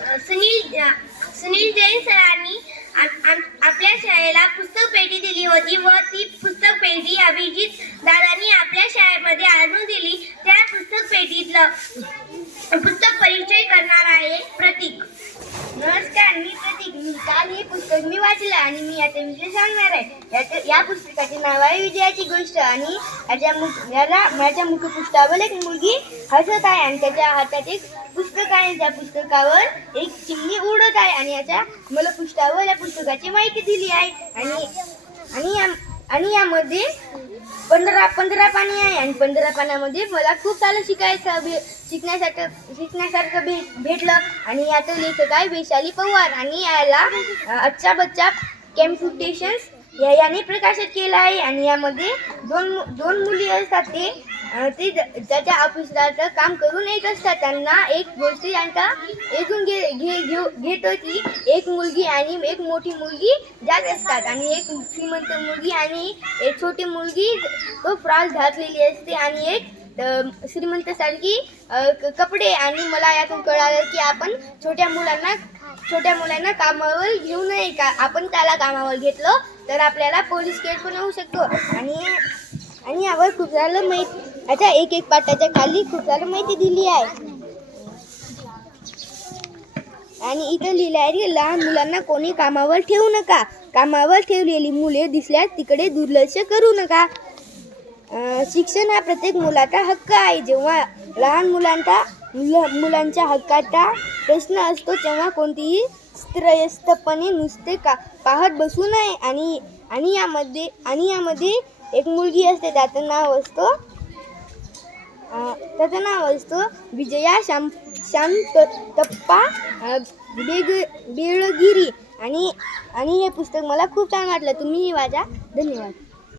सुनील सुनील जैन सरांनी आ- आम- आपल्या शाळेला पुस्तक पेटी दिली होती व ती पुस्तक पेटी अभिजित दादांनी आपल्या शाळेमध्ये आणून दिली. त्या पुस्तक पेटीतलं पुस्तक परिचय करणार आहे प्रतीक. प्रतीक काल हे पुस्तक मी वाचलं आणि मी याचा विषय सांगणार आहे. याचं या पुस्तकाचे नाव आहे विजयाची गोष्ट आणि याच्या मुख याला माझ्या मुखपृष्ठावर एक मुलगी हसत आहे आणि त्याच्या हातात एक पुस्तक आहे. त्या पुस्तकावर एक चिमणी उडत आहे आणि याच्या मला पृष्ठावर या पुस्तकाची माहिती दिली आहे. आणि आणि या आणि यामध्ये पंधरा पंधरा पाणी आहे आणि पंधरा पानामध्ये मला खूप सारं शिकायचं भे शिकण्यासारखं शिकण्यासारखं भे भेटलं. आणि याचं लेखक आहे वैशाली पवार. आणि याला अच्छा बच्चा कॅम्प्युटेशन्स या याने प्रकाशित केलं आहे. आणि यामध्ये दोन मु- दोन मुली असतात ते. ते ज- त्याच्या ऑफिसला काम करून येत असतात. त्यांना एक गोष्ट त्यांचा ऐकून घे घे घेऊ घेतो की एक मुलगी आणि एक मोठी मुलगी जात असतात. आणि एक श्रीमंत मुलगी आणि एक छोटी मुलगी तो फ्रॉक घातलेली असते. आणि एक श्रीमंतसारखी क- कपडे आणि मला यातून कळालं की आपण छोट्या मुलांना छोट्या मुलांना कामावर घेऊ नये का? आपण त्याला कामावर घेतलं तर आपल्याला पोलीस केस पण होऊ शकतो. आणि आणि यावर खूप सारं माहिती. अच्छा एक एक पाटाच्या खाली खूप सारं माहिती दिली आहे. आणि इथं लिहिलं आहे की लहान मुलांना कोणी कामावर ठेवू नका. कामावर ठेवलेली मुले दिसल्यास तिकडे दुर्लक्ष करू नका. शिक्षण हा प्रत्येक मुलाचा हक्क आहे. जेव्हा लहान मुलांचा मुलं मुलांच्या हक्काचा प्रश्न असतो तेव्हा कोणतीही स्त्रयस्तपणे नुसते का पाहत बसू नये? आणि आणि यामध्ये आणि यामध्ये एक मुलगी असते त्याचं नाव असतो त्याचं नाव असतं विजया श्याम श्याम तप्पा बेग बेळगिरी. आणि आणि हे पुस्तक मला खूप छान वाटलं. तुम्हीही वाचा. धन्यवाद.